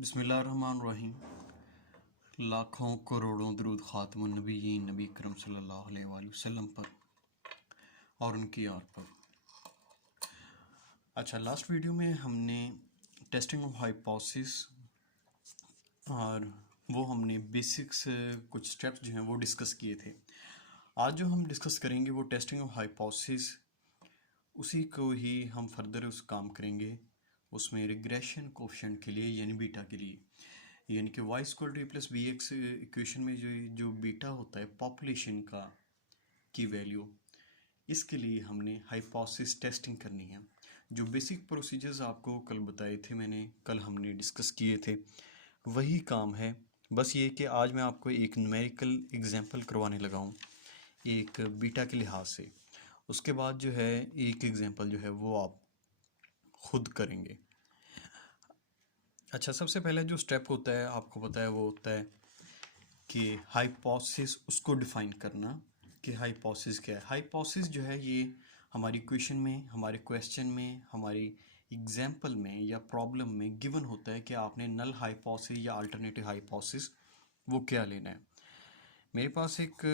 बिस्मिल्लाहिर्रहमानिर्रहीम। लाखों करोड़ों दरूद ख़ातमुन नबीयीन नबी करम सल्लल्लाहु अलैहि वसल्लम पर और उनकी याद पर। अच्छा, लास्ट वीडियो में हमने टेस्टिंग ऑफ हाइपोथेसिस और वो हमने बेसिक्स कुछ स्टेप्स जो हैं वो डिस्कस किए थे। आज जो हम डिस्कस करेंगे वो टेस्टिंग ऑफ हाइपोथेसिस, उसी को ही हम फर्दर उस काम करेंगे उसमें रिग्रेशन कोएफिशिएंट के लिए, यानी बीटा के लिए, यानी कि y equal to plus B X equation में जो बीटा होता है पॉपुलेशन का की वैल्यू, इसके लिए हमने हाइपोथेसिस टेस्टिंग करनी है। जो बेसिक प्रोसीजर्स आपको कल बताए थे, कल हमने डिस्कस किए थे, वही काम है। बस ये कि आज मैं आपको एक न्यूमेरिकल एग्जांपल करवाने लगा हूँ एक बीटा के लिहाज से। उसके बाद जो है एक एग्जांपल जो है वो आप खुद करेंगे। अच्छा, सबसे पहले जो स्टेप होता है आपको पता है वो होता है कि हाइपोथेसिस उसको डिफाइन करना कि हाइपोथेसिस क्या है। हाइपोथेसिस जो है ये हमारी क्वेश्चन में, हमारे क्वेश्चन में, हमारी एग्जाम्पल में या प्रॉब्लम में गिवन होता है कि आपने नल हाइपोथेसिस या अल्टरनेटिव हाइपोथेसिस वो क्या लेना है। मेरे पास एक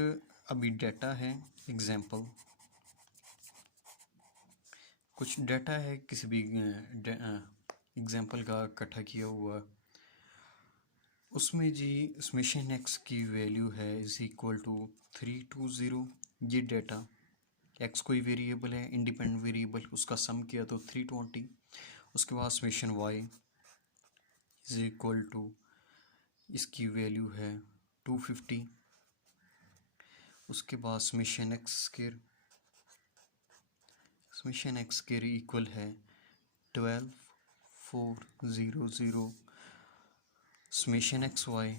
अभी डाटा है, एग्जाम्पल कुछ डाटा है किसी भी एग्जाम्पल का इकट्ठा किया हुआ। उसमें जी समेशन एक्स की वैल्यू है इज इक्वल टू 320। ये डाटा एक्स कोई वेरिएबल है, इंडिपेंडेंट वेरिएबल, उसका सम किया तो 320। उसके बाद summation Y is equal to, इसकी वैल्यू है 250। उसके बाद समेशन एक्स स्केयर इक्वल है 12400। Summation X Y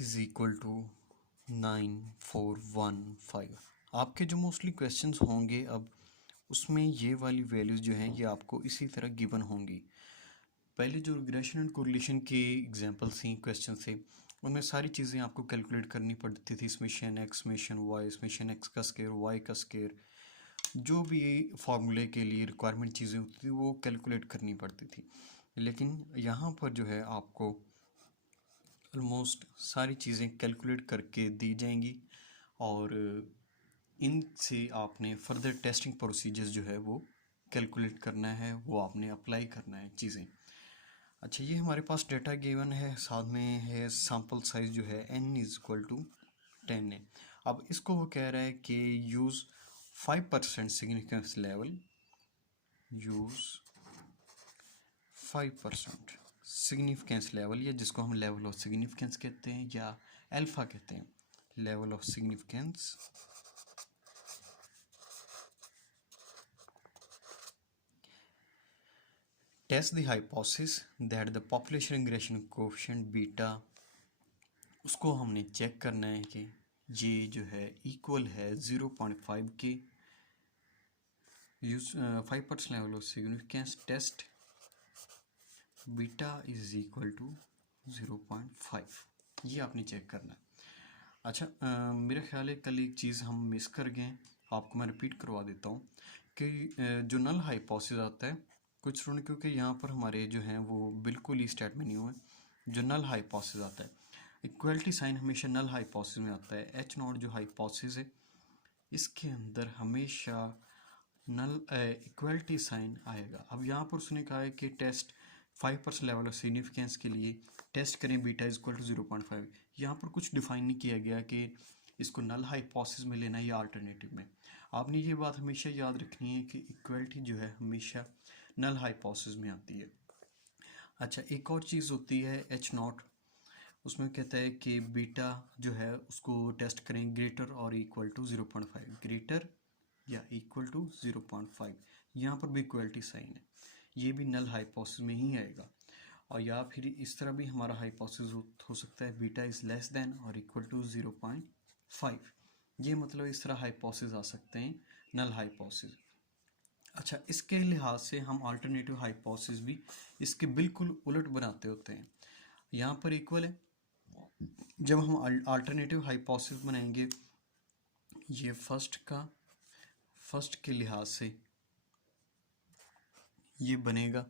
is equal to 9415। आपके जो मोस्टली क्वेश्चंस होंगे अब उसमें ये वाली वैल्यूज़ जो हैं ये आपको इसी तरह गिवन होंगी। पहले जो रिग्रेशन एंड कोरिलेशन की एग्जांपल्स थी, क्वेश्चन थे, उनमें सारी चीज़ें आपको कैलकुलेट करनी पड़ती थी। Summation X, summation Y, summation X का स्केयर, वाई का स्केयर, जो भी फार्मूले के लिए रिक्वायरमेंट चीज़ें होती थी वो कैलकुलेट करनी पड़ती थी। लेकिन यहाँ पर जो है आपको ऑलमोस्ट सारी चीज़ें कैलकुलेट करके दी जाएंगी और इनसे आपने फर्दर टेस्टिंग प्रोसीजर्स जो है वो कैलकुलेट करना है, वो आपने अप्लाई करना है चीज़ें। अच्छा, ये हमारे पास डेटा गिवन है, साथ में है सैम्पल साइज जो है n इज इक्वल टू 10 है। अब इसको वो कह रहा है कि use 5% significance level, use 5% significance level, या जिसको हम लेवल ऑफ सिग्निफिकेंस कहते हैं या अल्फा कहते हैं, level of significance. Test the hypothesis that the population regression coefficient beta, उसको हमने चेक करना है कि ये जो है इक्वल है 0.5 के। Use 5% level of significance test beta is equal to 0.5, ये आपने चेक करना है। अच्छा, मेरा ख्याल है कल एक चीज़ हम मिस कर गए, आपको मैं रिपीट करवा देता हूँ कि जो नल हाइपोथेसिस आता है कुछ स्टूडेंट, क्योंकि यहाँ पर हमारे जो हैं वो बिल्कुल ही स्टेट में नहीं हुए। जो नल हाइपोथेसिस आता है, इक्वलिटी साइन हमेशा नल हाइपोथेसिस में आता है। एच नॉट जो हाइपोथेसिस है इसके अंदर हमेशा नल इक्वलिटी साइन आएगा। अब यहाँ पर उसने कहा है कि टेस्ट 5% लेवल ऑफ सिग्निफिकेंस के लिए टेस्ट करें बीटा इज इक्वल टू 0.5। यहाँ पर कुछ डिफाइन नहीं किया गया कि इसको नल हाइपोथेसिस में लेना है या अल्टरनेटिव में। आपने ये बात हमेशा याद रखनी है कि इक्वलिटी जो है हमेशा नल हाइपोथेसिस में आती है। अच्छा, एक और चीज़ होती है एच नॉट, उसमें कहता है कि बीटा जो है उसको टेस्ट करें ग्रेटर और इक्वल टू 0.5, ग्रेटर या इक्वल टू 0.5। यहाँ पर भी इक्वलिटी साइन है, ये भी नल हाइपोथेसिस में ही आएगा। और या फिर इस तरह भी हमारा हाइपोथेसिस हो सकता है बीटा इज़ लेस देन और इक्वल टू 0.5। ये मतलब इस तरह हाइपोथेसिस आ सकते हैं नल हाइपोथेसिस। अच्छा, इसके लिहाज से हम अल्टरनेटिव हाइपोथेसिस भी इसके बिल्कुल उलट बनाते होते हैं। यहाँ पर इक्वल है, जब हम अल्टरनेटिव हाइपोथेसिस बनाएंगे ये फर्स्ट के लिहाज से ये बनेगा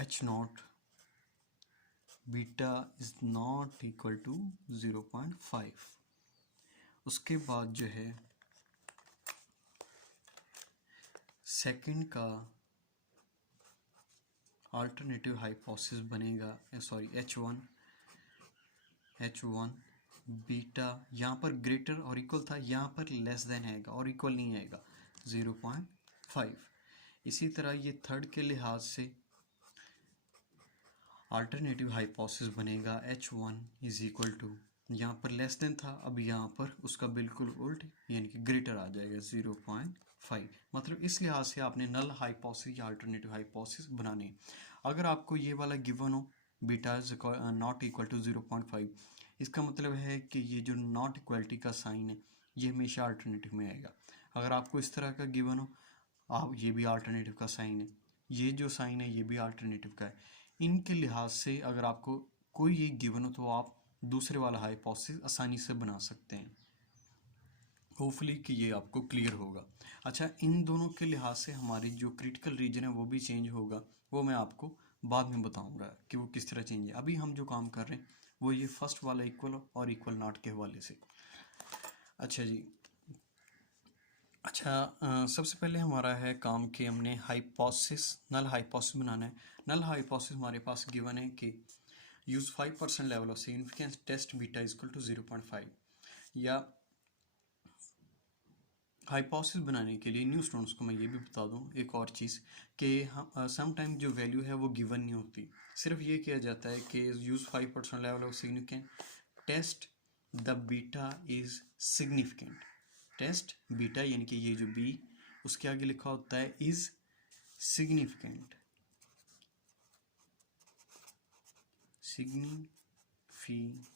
H naught beta is not equal to 0.5। उसके बाद जो है सेकंड का अल्टरनेटिव हाइपोथेसिस बनेगा, सॉरी H1 बीटा यहाँ पर ग्रेटर और इक्वल था, यहाँ पर लेस देन आएगा और इक्वल नहीं आएगा 0.5। इसी तरह ये थर्ड के लिहाज से अल्टरनेटिव हाइपोथेसिस बनेगा H1 इज इक्वल टू, यहाँ पर लेस देन था, अब यहाँ पर उसका बिल्कुल उल्ट यानी कि ग्रेटर आ जाएगा 0.5। मतलब इस लिहाज से आपने नल हाइपोथेसिस या अल्टरनेटिव हाइपोथेसिस बनाने। अगर आपको ये वाला गिवन हो beta is not equal to 0.5, इसका मतलब है कि ये जो नॉट इक्वलिटी का साइन है ये हमेशा अल्टरनेटिव में आएगा। अगर आपको इस तरह का गिवन हो, आप ये भी अल्टरनेटिव का साइन है, ये जो साइन है ये भी अल्टरनेटिव का है, इनके लिहाज से अगर आपको कोई एक गिवन हो तो आप दूसरे वाला हाइपोथेसिस आसानी से बना सकते हैं। होपफुली कि ये आपको क्लियर होगा। अच्छा, इन दोनों के लिहाज से हमारी जो क्रिटिकल रीजन है वो भी चेंज होगा, वो मैं आपको बाद में बताऊंगा कि वो किस तरह चेंज है। अभी हम जो काम कर रहे हैं वो ये फर्स्ट वाला इक्वल और इक्वल नॉट के हवाले से। अच्छा जी, अच्छा सबसे पहले हमारा है काम कि हमने हाइपोथेसिस नल हाइपोथेसिस बनाना है। नल हाइपोथेसिस हमारे पास गिवन है कि use 5% level of significance test beta equal to 0.5। या हाइपोथेसिस बनाने के लिए न्यू स्टूडेंट्स को मैं ये भी बता दूं एक और चीज़ कि सम टाइम जो वैल्यू है वो गिवन नहीं होती, सिर्फ ये किया जाता है कि use 5% level of significance test the beta is significant. Test beta यानी कि ये जो बी उसके आगे लिखा होता है इज सिग्निफिकेंट, सिग्निफिकेंट,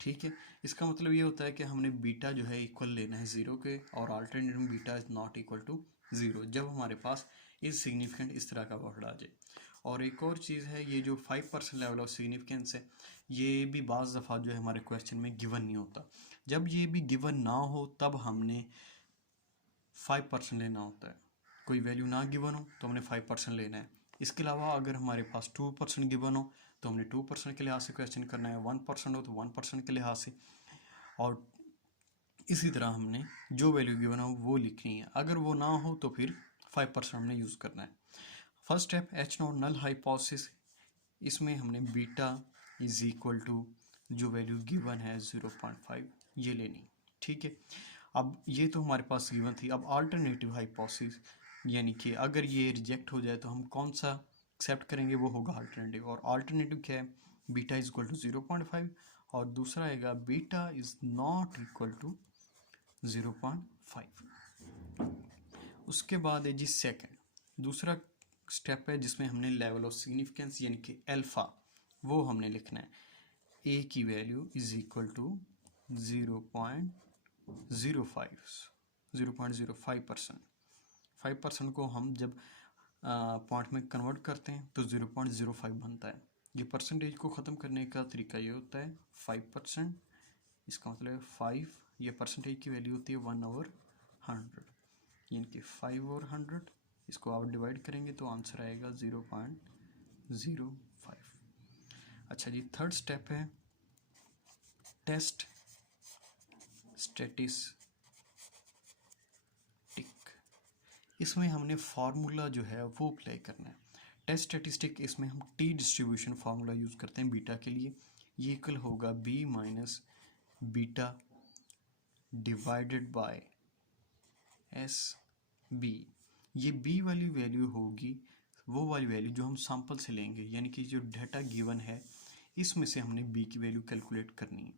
ठीक है। इसका मतलब ये होता है कि हमने बीटा जो है इक्वल लेना है 0 के और alternative beta is not equal to 0 जब हमारे पास इज सिग्निफिकेंट इस तरह का वर्ड आ जाए। और एक और चीज़ है, ये जो 5% लेवल ऑफ सिग्निफिकेंस है ये भी बाज़ दफ़ा जो है हमारे क्वेश्चन में गिवन नहीं होता। जब ये भी गिवन ना हो तब हमने 5% लेना होता है। कोई वैल्यू ना गिवन हो तो हमने 5% लेना है। इसके अलावा अगर हमारे पास 2% गिवन हो तो हमने 2% के लिहाज से क्वेश्चन करना है, 1% हो तो 1% के लिहाज से, और इसी तरह हमने जो वैल्यू गिवन हो वो लिखनी है। अगर वो ना हो तो फिर 5% हमने यूज़ करना है। First step H0 null hypothesis, इसमें हमने बीटा इज इक्वल टू जो वैल्यू गिवन है 0.5 ये लेनी, ठीक है। अब ये तो हमारे पास गिवन थी। अब अल्टरनेटिव हाइपोथेसिस यानी कि अगर ये रिजेक्ट हो जाए तो हम कौन सा एक्सेप्ट करेंगे, वो होगा अल्टरनेटिव। और अल्टरनेटिव क्या है, बीटा इज इक्वल टू 0.5 और दूसरा आएगा beta is not equal to 0.5। उसके बाद है जी सेकंड, दूसरा स्टेप है जिसमें हमने लेवल ऑफ सिग्निफिकेंस यानी कि अल्फा वो हमने लिखना है। ए की वैल्यू इज इक्वल टू 0.05%। 5% को हम जब पॉइंट में कन्वर्ट करते हैं तो 0.05 बनता है। ये परसेंटेज को ख़त्म करने का तरीका ये होता है 5%, इसका मतलब है 5, ये परसेंटेज की वैल्यू होती है 1/100 यानी कि 5/100, इसको आप डिवाइड करेंगे तो आंसर आएगा 0.05। अच्छा जी, थर्ड स्टेप है टेस्ट स्टैटिस्टिक। इसमें हमने फार्मूला जो है वो अप्लाई करना है। टेस्ट स्टैटिस्टिक इसमें हम टी डिस्ट्रीब्यूशन फार्मूला यूज़ करते हैं बीटा के लिए। ये इक्वल होगा B minus beta divided by S B. ये बी वाली वैल्यू होगी वो वाली वैल्यू जो हम सैंपल से लेंगे, यानी कि जो डाटा गिवन है इसमें से हमने बी की वैल्यू कैलकुलेट करनी है।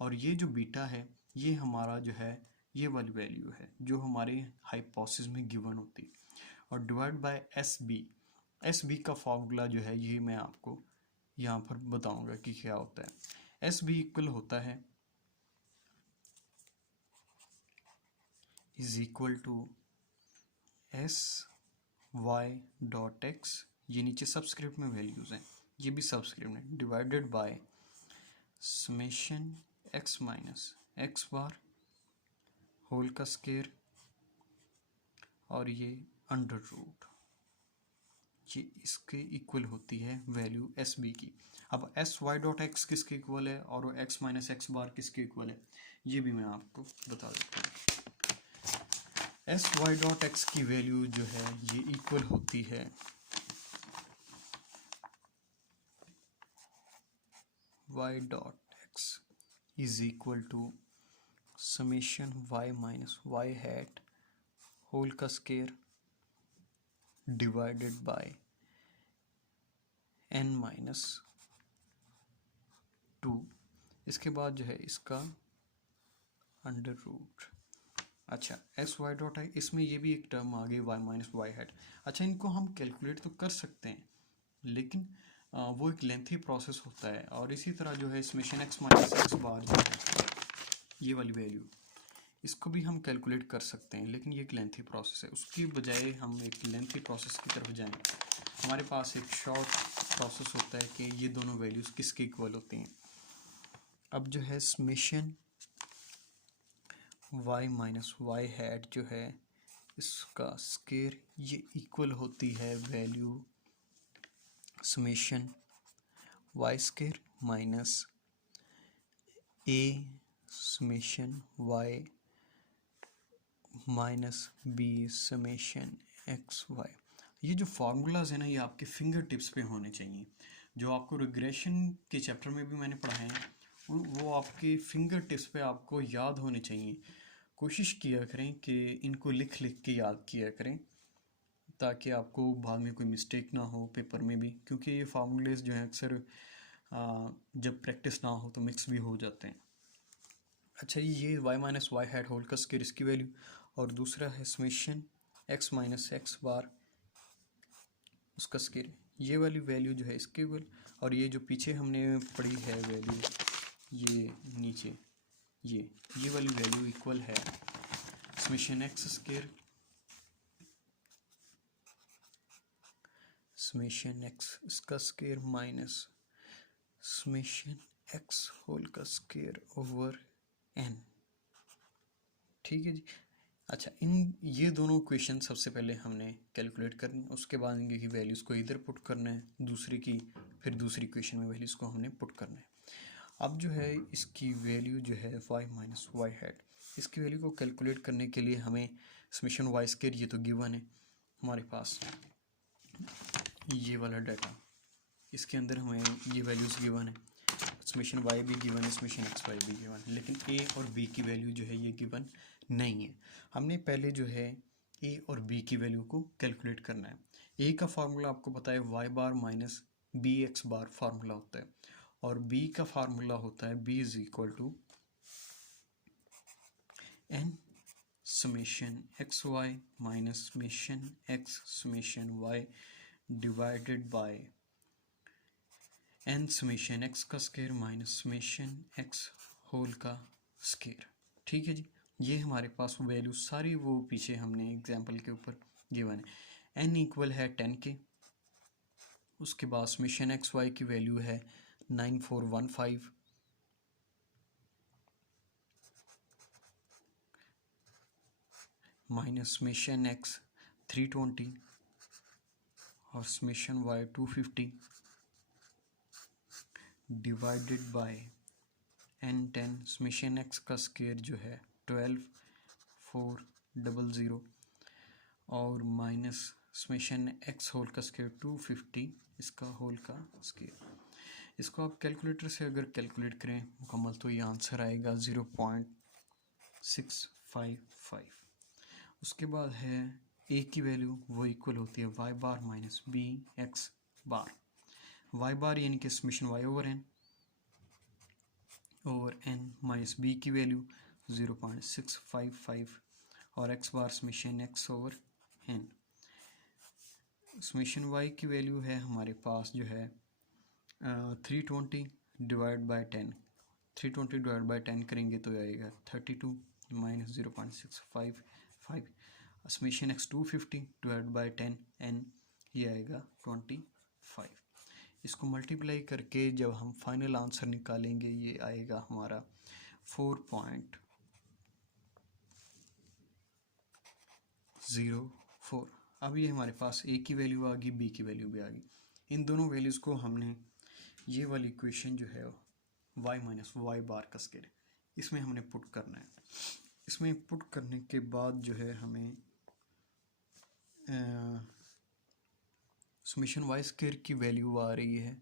और ये जो बीटा है ये हमारा जो है ये वाली वैल्यू है जो हमारे हाइपोथेसिस में गिवन होती है। और डिवाइड बाय एस बी का फॉर्मूला जो है ये मैं आपको यहाँ पर बताऊँगा कि क्या होता है। एस बी इक्वल होता है is equal to S Y dot X, ये नीचे सबस्क्रिप्ट में वैल्यूज़ हैं, ये भी सबस्क्रिप्ट है, divided by summation X minus X bar whole का स्केयर और ये अंडर रूट ये इसके इक्वल होती है वैल्यू एस बी की। अब एस वाई डॉट एक्स किसके इक्वल है और एक्स माइनस एक्स बार किसके इक्वल है, ये भी मैं आपको बता देता हूँ। एस वाई डॉट एक्स की वैल्यू जो है ये इक्वल होती है Y dot X is equal to summation Y minus Y hat whole का square divided by n minus 2। इसके बाद जो है इसका अंडर रूट। अच्छा एस वाई डॉट है, इसमें ये भी एक टर्म आ गई वाई माइनस वाई हैट। अच्छा इनको हम कैलकुलेट तो कर सकते हैं लेकिन वो एक लेंथी प्रोसेस होता है। और इसी तरह जो है समेशन एक्स माइनस एक्स बार जो है ये वाली वैल्यू, इसको भी हम कैलकुलेट कर सकते हैं लेकिन ये एक लेंथी प्रोसेस है। उसकी बजाय हम एक लेंथी प्रोसेस की तरफ जाएं, हमारे पास एक शॉर्ट प्रोसेस होता है कि ये दोनों वैल्यूज़ किसके इक्वल होती हैं। अब जो है summation y minus Y hat जो है इसका स्केयर ये इक्वल होती है value summation y square minus a summation y minus b summation X Y. ये जो फार्मूलाज है ना ये आपके फिंगर टिप्स पे होने चाहिए। जो आपको रिग्रेशन के चैप्टर में भी मैंने पढ़ाए हैं वो आपके फिंगर टिप्स पे आपको याद होने चाहिए। कोशिश किया करें कि इनको लिख लिख के याद किया करें ताकि आपको बाद में कोई मिस्टेक ना हो पेपर में भी, क्योंकि ये फार्मूलेज जो हैं अक्सर जब प्रैक्टिस ना हो तो मिक्स भी हो जाते हैं। अच्छा ये y minus Y hat whole का स्केयर इसकी वैल्यू, और दूसरा है summation x minus X bar उसका स्केयर, ये वाली वैल्यू जो है इसके इक्वल। और ये जो पीछे हमने पढ़ी है वैल्यू ये नीचे ये वाली वैल्यू इक्वल है summation X square summation X इसका square minus summation X whole का स्केयर ओवर एन। ठीक है जी। अच्छा ये दोनों क्वेश्चन सबसे पहले हमने कैलकुलेट करनी, उसके बाद इनकी वैल्यूज़ को इधर पुट करना है दूसरी की, फिर दूसरी क्वेश्चन में वैल्यूज़ को हमने पुट करना है। अब जो है इसकी वैल्यू जो है y माइनस वाई हैट, इसकी वैल्यू को कैलकुलेट करने के लिए हमें समेशन वाई स्केयर ये तो गिवन है हमारे पास, ये वाला डाटा इसके अंदर हमें ये वैल्यूज़ गिवन है, समेशन वाई भी गिवन है समेशन एक्स वाई भी गिवन है, लेकिन ए और बी की वैल्यू जो है ये गिवन नहीं है। हमने पहले जो है ए और बी की वैल्यू को कैलकुलेट करना है। ए का फार्मूला आपको पता है Y bar minus B X bar formula होता है, और बी का फार्मूला होता है B is equal to N summation X Y minus summation X summation Y divided by N summation X का square minus summation X whole का square. ठीक है जी। ये हमारे पास वैल्यू सारी वो पीछे हमने एग्जाम्पल के ऊपर गिवन है। एन इक्वल है 10 के, उसके बाद समेशन एक्स वाई की वैल्यू है 9415 माइनस समेशन एक्स 320 और summation Y 250 divided by N 10 summation X का स्केयर जो है 12400 और माइनस समेशन एक्स होल का स्केयर 250 इसका होल का स्केयर। इसको आप कैलकुलेटर से अगर कैलकुलेट करें मुकम्मल तो ये आंसर आएगा 0.655। उसके बाद है ए की वैल्यू वो इक्वल होती है Y bar minus B X bar. Y bar यानी कि summation Y over N minus B की वैल्यू 0.655 और X bar summation X over N. Summation Y की वैल्यू है हमारे पास जो है 320 डिवाइड बाय 10, 320 डिवाइड बाय 10 करेंगे तो आएगा 32 minus 0.655। Summation X 250 divide by 10 N ये आएगा 25। इसको मल्टीप्लाई करके जब हम फाइनल आंसर निकालेंगे ये आएगा हमारा 4.04। अब ये हमारे पास ए की वैल्यू आ गई, बी की वैल्यू भी आ गई। इन दोनों वैल्यूज़ को हमने ये वाली इक्वेशन जो है y माइनस वाई बार का स्केयर, इसमें हमने पुट करना है। इसमें पुट करने के बाद जो है हमें समेशन वाई स्केयर की वैल्यू आ रही है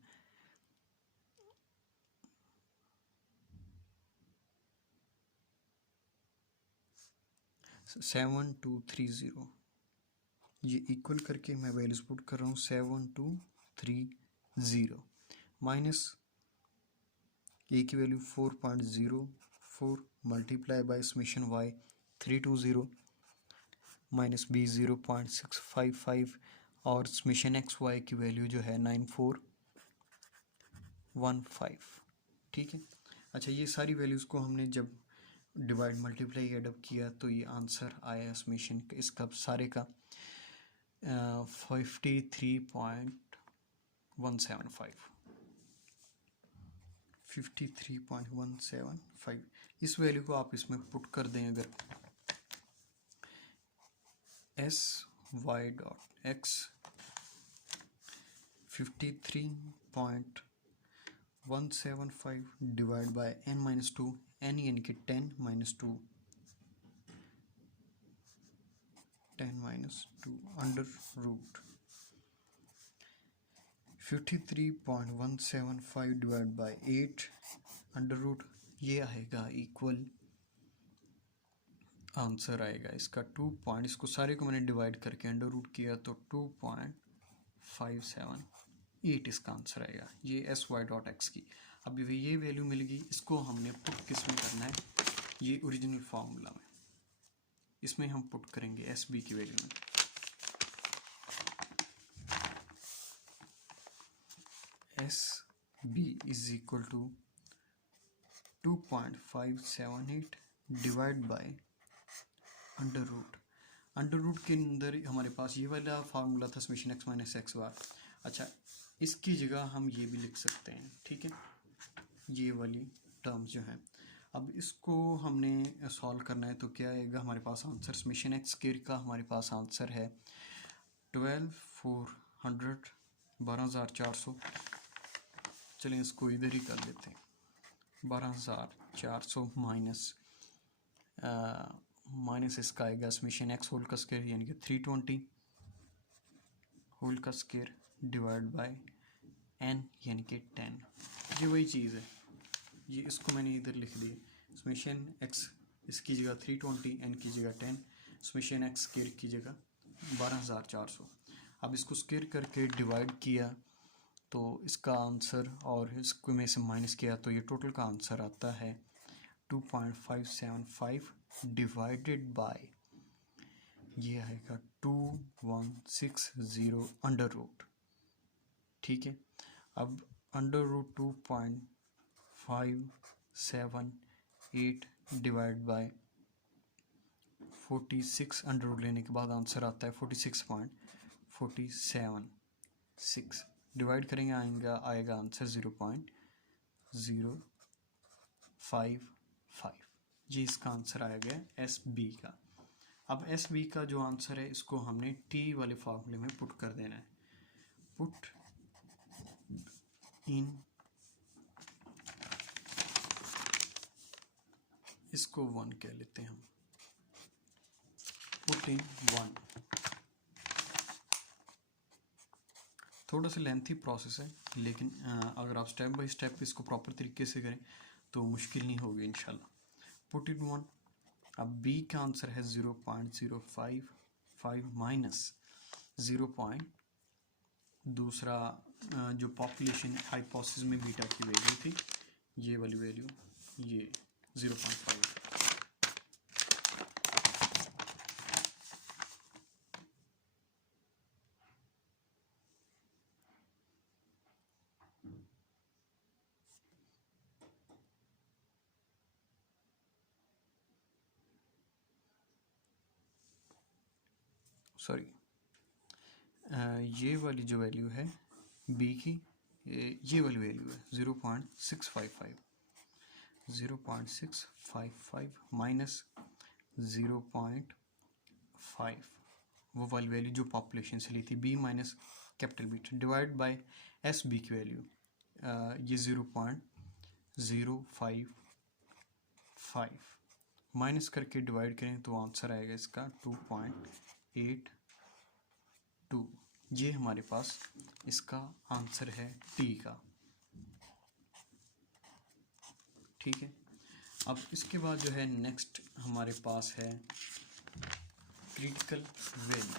7230। ये इक्वल करके मैं वैल्यूज पुट कर रहा हूँ 7230 माइनस ए की value 4.04 multiply by summation Y 320 minus B 0.655 और समेशन एक्स वाई की वैल्यू जो है 9415। ठीक है। अच्छा, ये सारी वैल्यूज़ को हमने जब डिवाइड मल्टीप्लाई एडअप किया तो ये आंसर आया समेशन इसका सारे का 53.175। इस वैल्यू को आप इसमें पुट कर दें अगर S Y dot X 53.175 divide by n minus two, N यानी कि 10 minus two under root 53.175 divide by 8 under root, ये आएगा इक्वल आंसर आएगा इसका 2 पॉइंट, इसको सारे को मैंने डिवाइड करके अंडर रूट किया तो 2.578 इसका आंसर आएगा। ये एस वाई डॉट एक्स की अब ये वैल्यू मिलेगी। इसको हमने पुट किस में करना है, ये ओरिजिनल फार्मूला में, इसमें हम पुट करेंगे एस बी की वैल्यू में। S B is equal to 2.578 divide by under root. Under root के अंदर हमारे पास ये वाला फार्मूला था summation X minus X bar. अच्छा, इसकी जगह हम ये भी लिख सकते हैं। ठीक है, ये वाली टर्म्स जो हैं, अब इसको हमने सॉल्व करना है तो क्या आएगा हमारे पास आंसर। समेशन एक्स स्क्वायर का हमारे पास आंसर है 12,400 12,400। चलिए इसको इधर ही कर लेते हैं। 12,400 माइनस इसका आएगा समेशन एक्स होल का स्क्वायर यानी कि 320 होल का स्क्वायर डिवाइड बाय एन यानी कि 10। ये वही चीज़ है, ये इसको मैंने इधर लिख दिया। समेशन एक्स इसकी जगह 320, एन की जगह 10, समेशन एक्स स्क्वायर की जगह 12,400। अब इसको स्क्वायर करके डिवाइड किया तो इसका आंसर, और इसको में से माइनस किया तो ये टोटल का आंसर आता है 2.575 डिवाइडेड बाय, ये आएगा 2160 अंडर रूट। ठीक है, अब under root 2.578 divide by 46 under root लेने के बाद आंसर आता है 46.476। डिवाइड करेंगे आएगा आंसर 0.055। ये इसका आंसर आया गया एस बी का। अब एस बी का जो आंसर है इसको हमने टी वाले फार्मूले में पुट कर देना है। पुट इन, इसको 1 कह लेते हैं हम, पुट इन 1। थोड़ा सा लेंथी प्रोसेस है, लेकिन अगर आप स्टेप बाय स्टेप इसको प्रॉपर तरीके से करें तो मुश्किल नहीं होगी इंशाल्लाह। Put in 1। अब बी का आंसर है 0.055 माइनस 0. दूसरा जो पॉपुलेशन हाइपोथेसिस में बीटा की वैल्यू थी, ये वाली वैल्यू, ये 0.5। सॉरी, ये वाली जो वैल्यू है बी की, ये वाली वैल्यू है 0.655। 0.655 माइनस 0.5 वो वाली वैल्यू जो पॉपुलेशन से ली थी, B minus capital B divide by S B की वैल्यू, ये 0.055 माइनस करके डिवाइड करें तो आंसर आएगा इसका 2.82। ये हमारे पास इसका आंसर है टी का। ठीक है, अब इसके बाद जो है नेक्स्ट हमारे पास है क्रिटिकल वैल्यू।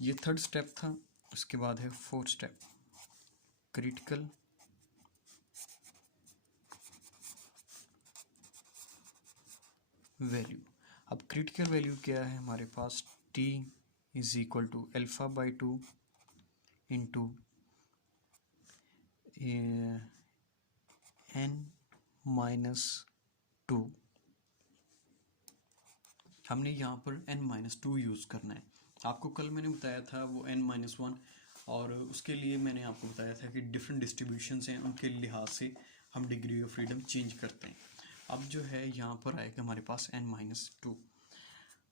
ये थर्ड स्टेप था, उसके बाद है फोर्थ स्टेप क्रिटिकल वैल्यू। अब क्रिटिकल वैल्यू क्या है हमारे पास, t is equal to alpha by 2 into n minus 2। हमने यहाँ पर n माइनस 2 यूज़ करना है। आपको कल मैंने बताया था वो n माइनस 1, और उसके लिए मैंने आपको बताया था कि डिफरेंट डिस्ट्रीब्यूशंस हैं, उनके लिहाज से हम डिग्री ऑफ फ्रीडम चेंज करते हैं। अब जो है यहाँ पर आएगा हमारे पास n माइनस 2।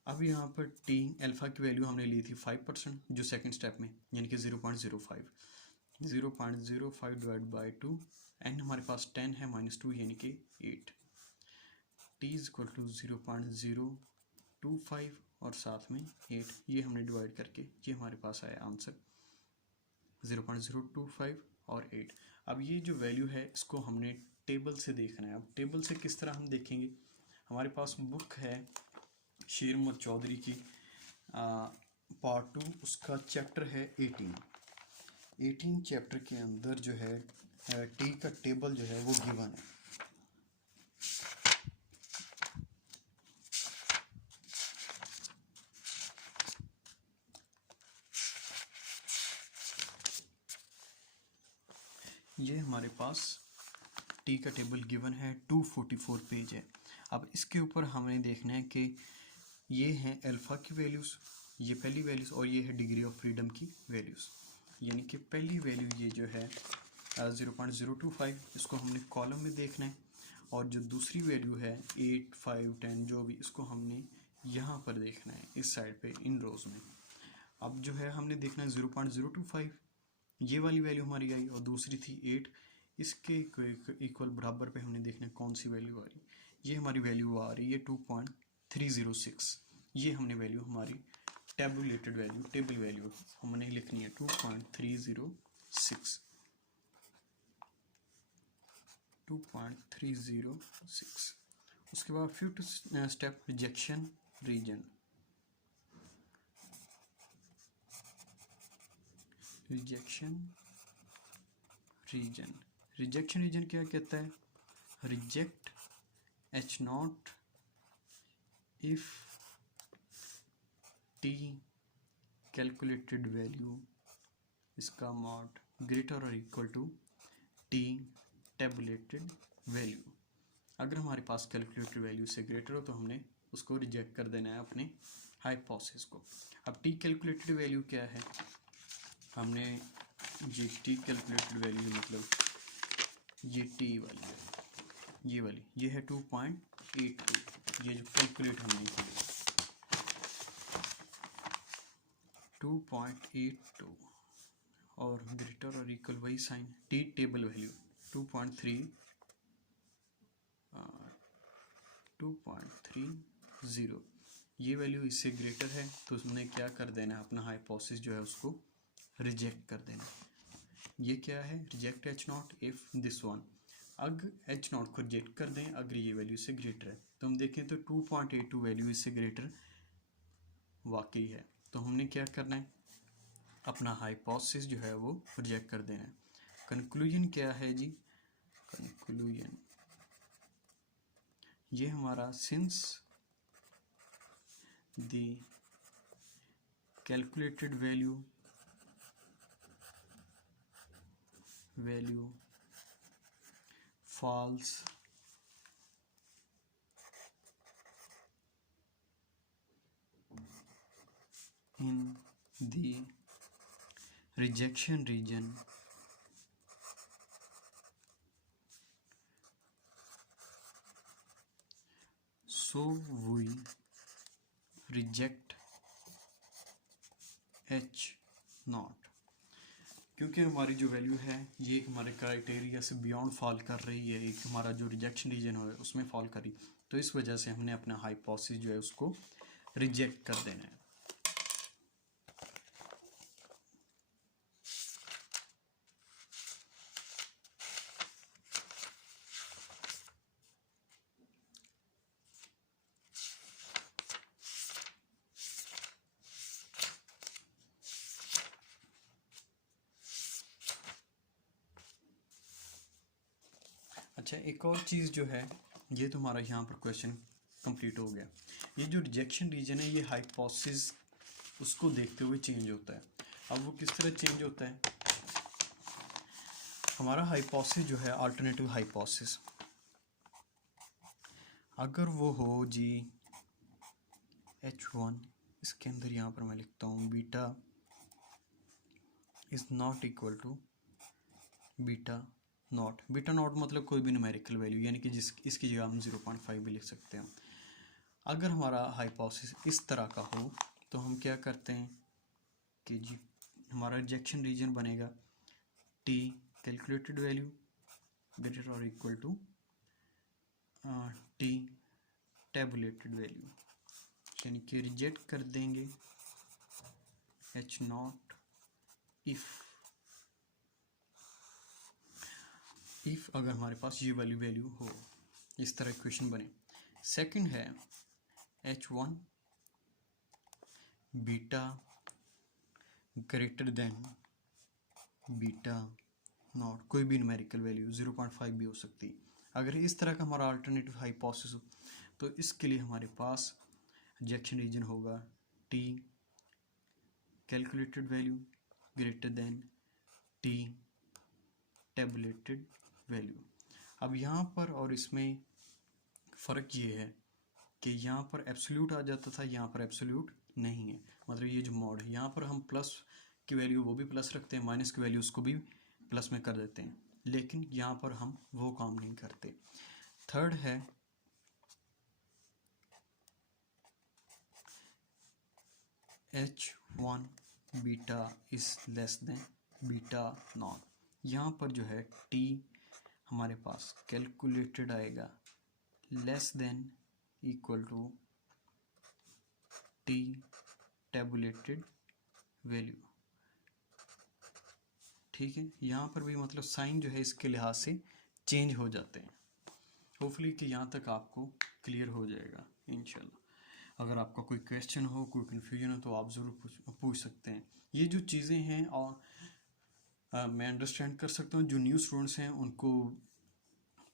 अब यहाँ पर t अल्फ़ा की वैल्यू हमने ली थी 5% जो सेकंड स्टेप में, यानी कि 0.05 डिवाइड बाई 2, n हमारे पास 10 है माइनस 2 यानी कि 8, t इज इक्वल टू 0.025 और साथ में 8, ये हमने डिवाइड करके ये हमारे पास आया आंसर 0.025 और 8। अब ये जो वैल्यू है इसको हमने टेबल से देखना है। अब टेबल से किस तरह हम देखेंगे, हमारे पास बुक है शेर मोहम्मद चौधरी की पार्ट 2, उसका चैप्टर है 18 चैप्टर के अंदर जो है टी का टेबल जो है वो गिवन है। ये हमारे पास टी का टेबल गिवन है, 244 पेज है। अब इसके ऊपर हमने देखना है कि ये हैं अल्फ़ा की वैल्यूज़, ये पहली वैल्यूज़, और ये है डिग्री ऑफ फ्रीडम की वैल्यूज़। यानी कि पहली वैल्यू ये जो है 0.025, इसको हमने कॉलम में देखना है, और जो दूसरी वैल्यू है 8, 5, 10 जो भी, इसको हमने यहाँ पर देखना है इस साइड पे इन रोज़ में। अब जो है हमने देखना है 0.025, ये वाली वैल्यू हमारी आई, और दूसरी थी 8, इसके इक्वल बराबर पे हमने देखना है कौन सी वैल्यू आ रही। ये हमारी वैल्यू आ रही है 2.306। ये हमने वैल्यू हमारी टेबुलेटेड वैल्यू, टेबल वैल्यू हमने लिखनी है 2.306। 2.306। उसके बाद fifth step rejection region. Rejection region क्या कहता है, reject H0 if t calculated value इसका mod greater or equal to t tabulated value। अगर हमारे पास कैलकुलेटेड वैल्यू से ग्रेटर हो तो हमने उसको रिजेक्ट कर देना है अपने हाइपोथेसिस को। अब टी कैलकुलेटेड वैल्यू क्या है, हमने ये टी कैलकुलेटेड वैल्यू मतलब ये टी वाली है, ये वाली, ये है 2.82, ये जो कैलकुलेट हमने की 2.82 और ग्रेटर और इक्वल वही साइन, टी टेबल वैल्यू 2.30, ये वैल्यू इससे ग्रेटर है तो उसने क्या कर देना है, अपना हाइपोथेसिस जो है उसको रिजेक्ट कर देना। ये क्या है, reject H0 if this one, अगर H0 को रिजेक्ट कर दें अगर ये वैल्यू से ग्रेटर है। तो हम देखें तो 2.82 वैल्यू इससे ग्रेटर वाकई है, तो हमने क्या करना है, अपना हाइपोथेसिस जो है वो रिजेक्ट कर देना है। कंक्लूजन क्या है जी, कंक्लूजन ये हमारा since the calculated value falls in the rejection region, so we reject H not, क्योंकि हमारी जो वैल्यू है ये हमारे क्राइटेरिया से बियॉन्ड फॉल कर रही है, एक हमारा जो रिजेक्शन रीजन है उसमें फॉल करी, तो इस वजह से हमने अपना हाइपोथेसिस जो है उसको रिजेक्ट कर देना है। अच्छा, एक और चीज़ जो है, ये तो हमारा यहाँ पर क्वेश्चन कंप्लीट हो गया। ये जो रिजेक्शन रीजन है ये हाइपोथेसिस उसको देखते हुए चेंज होता है। अब वो किस तरह चेंज होता है, हमारा हाइपोथेसिस जो है अल्टरनेटिव हाइपोथेसिस, अगर वो हो जी H1, इसके अंदर यहाँ पर मैं लिखता हूँ beta is not equal to beta naught. Beta naught मतलब कोई भी न्यूमेरिकल वैल्यू, यानी कि इसकी जगह हम 0.5 भी लिख सकते हैं। अगर हमारा हाइपोथेसिस इस तरह का हो तो हम क्या करते हैं कि जी हमारा रिजेक्शन रीजन बनेगा टी कैलकुलेटेड वैल्यू ग्रेटर और equal to T tabulated value, यानी कि रिजेक्ट कर देंगे एच नॉट इफ अगर हमारे पास ये वाली वैल्यू हो, इस तरह इक्वेशन बने। सेकंड है H1 beta greater than beta not, कोई भी न्यूमेरिकल वैल्यू 0.5 भी हो सकती। अगर इस तरह का हमारा अल्टरनेटिव हाइपोथेसिस हो तो इसके लिए हमारे पास रिजेक्शन रीजन होगा T calculated value greater than T tabulated value. अब यहाँ पर और इसमें फ़र्क ये है कि यहाँ पर एब्सोल्यूट आ जाता था, यहाँ पर एब्सोल्यूट नहीं है। मतलब ये जो मॉड है यहाँ पर हम प्लस की वैल्यू वो भी प्लस रखते हैं, माइनस की वैल्यू उसको भी प्लस में कर देते हैं, लेकिन यहाँ पर हम वो काम नहीं करते। थर्ड है H1 beta is less than beta naught. यहाँ पर जो है T हमारे पास कैलकुलेटेड आएगा less than equal to T tabulated value. ठीक है, यहाँ पर भी मतलब साइन जो है इसके लिहाज से चेंज हो जाते हैं। होपफुली कि यहाँ तक आपको क्लियर हो जाएगा इंशाल्लाह। अगर आपका कोई क्वेश्चन हो, कोई कन्फ्यूजन हो तो आप ज़रूर पूछ सकते हैं। ये जो चीज़ें हैं और मैं अंडरस्टैंड कर सकता हूँ, जो न्यू स्टूडेंट्स हैं उनको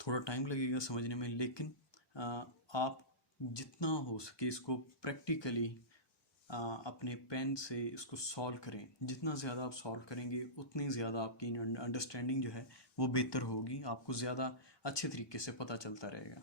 थोड़ा टाइम लगेगा समझने में, लेकिन आप जितना हो सके इसको प्रैक्टिकली अपने पेन से इसको सॉल्व करें। जितना ज़्यादा आप सॉल्व करेंगे उतनी ज़्यादा आपकी अंडरस्टैंडिंग जो है वो बेहतर होगी, आपको ज़्यादा अच्छे तरीके से पता चलता रहेगा।